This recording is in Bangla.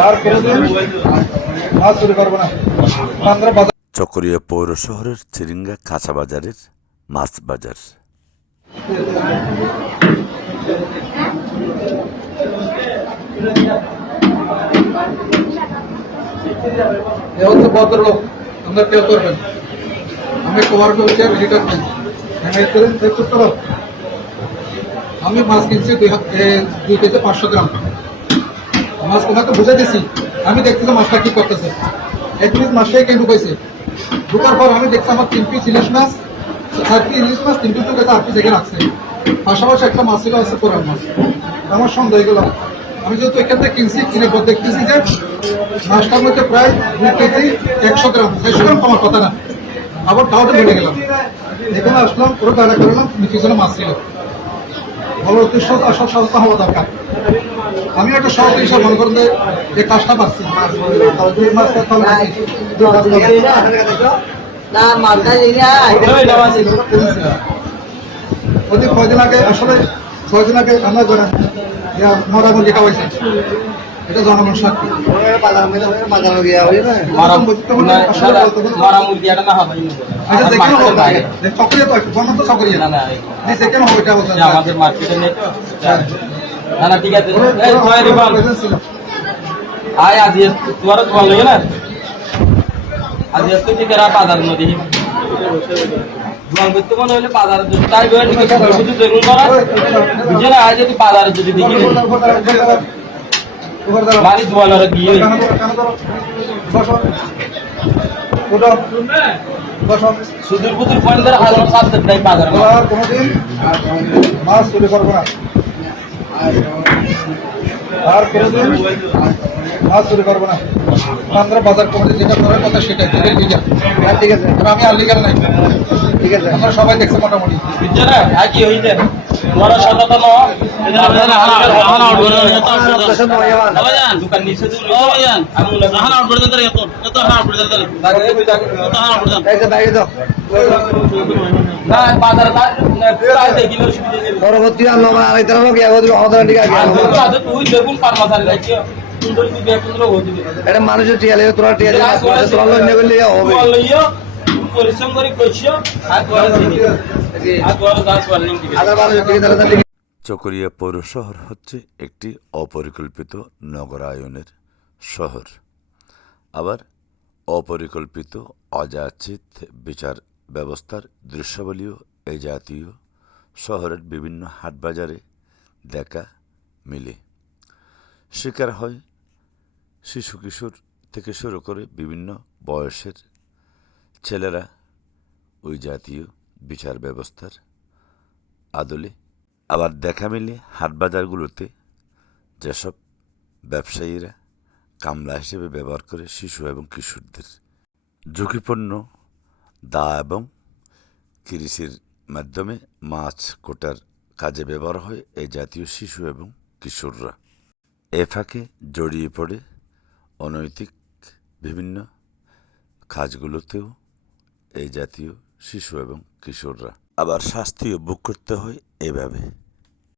আর কোনোদিন মাছ চুরি করবো না। চকরিয়া পৌর শহরের চিরিঙ্গা কাঁচা বাজারের মাছ বাজার। এ হচ্ছে ভদ্রলোক, আমরা কেউ করবেন। আমি কভার করছি রিটার্ন নেই। আমি মাছ কিনছি 2 কেজি 500 গ্রাম মাছ। ওনাকে বুঝে দিছি, আমি দেখতেছি মাছটা কি করতেছে। 1 পিস মাছটাই কেন ঢুকাইছে। ঢুকার পর আমি দেখছি আমার 3 পিস ইলিশ মাছ, 4 পিস ইলিশ মাছ, 3 পিস ঢুকাতে 8 পিস এখানে আছে। পাশাপাশি একটা মাছ ছিল, আছে কোরাল মাছ। আমার সন্দেহ হয়ে গেল। আমি যেহেতু এখান থেকে কিনছি, কিনে পর দেখতেছি যে মাছটার মধ্যে প্রায় 2 কেজি 100 গ্রাম 100 গ্রাম কমার কথা না। আবার তাওটা ভেঙে গেলাম। এখানে আসলাম, পুরো দাঁড়া করলাম, পিছনে মাছ ছিল। ভালো উদ্দেশ্য আসল সংস্থা হওয়া দরকার। আমি একটা সহজ হিসাব মনে করেন যে কাজটা পাচ্ছি কয়দিন আগে, আসলে 6 দিন আগে আমরা জানেন মরা মুরগি খাওয়াইছে। এটা জনগণ সাক্ষী। আমাদের মার্কেটে নেই তো না না ঠিক আছে আয় আজ তোমারও তোমার লাগে না আজ তুই ঠিক আছে বাজার নদী জোয়ান করতে মনে হলে বাজার তাই শুধু বেগুন করা বুঝে না আজ যদি বাজারে যদি দেখি বাড়ি জোয়ান গিয়ে সুদূর পুদূর পয়েন্টের হাজার সাথে তাই বাজার কোনোদিন মাছ চুরি করবো না। আর কোনোদিন মাছ চুরি করবো না। আমরা বাজার কমিটি যেটা করার কথা সেটাই ঠিক আছে। আমি আর লিগাল নাই, ঠিক আছে। আমরা সবাই দেখছি মোটামুটি বুঝছো না আর কি হইছে বড় সচেতন দোকান নিচে পরবর্তী আরেকটা তুই দেখুন পারমাশাল এটা মানুষের টিয়ালে তোরা টিয়ালে তোরা লন্য করলে হবে পরিশ্রম করে করছিও চকরিয়া পৌর শহর হচ্ছে একটি অপরিকল্পিত নগরায়নের শহর। আবার অপরিকল্পিত অযাচিত বিচার ব্যবস্থার দৃশ্যাবলীও এই জাতীয় শহরের বিভিন্ন হাটবাজারে দেখা মিলে। শিকার হয় শিশু কিশোর থেকে শুরু করে বিভিন্ন বয়সের ছেলেরা ওই জাতীয় বিচার ব্যবস্থার আদলে। আবার দেখা মিলে হাটবাজারগুলোতে যেসব ব্যবসায়ীরা কামলা হিসেবে ব্যবহার করে শিশু এবং কিশোরদের। ঝুঁকিপূর্ণ দা এবং কিরিসির মাধ্যমে মাছ কোটার কাজে ব্যবহার হয় এই জাতীয় শিশু এবং কিশোররা। এ ফাঁকে জড়িয়ে পড়ে অনৈতিক বিভিন্ন কাজগুলোতেও এই জাতীয় শিশু এবং কিশোররা। আবার শাস্তিও ভোগ করতে হয় এভাবে।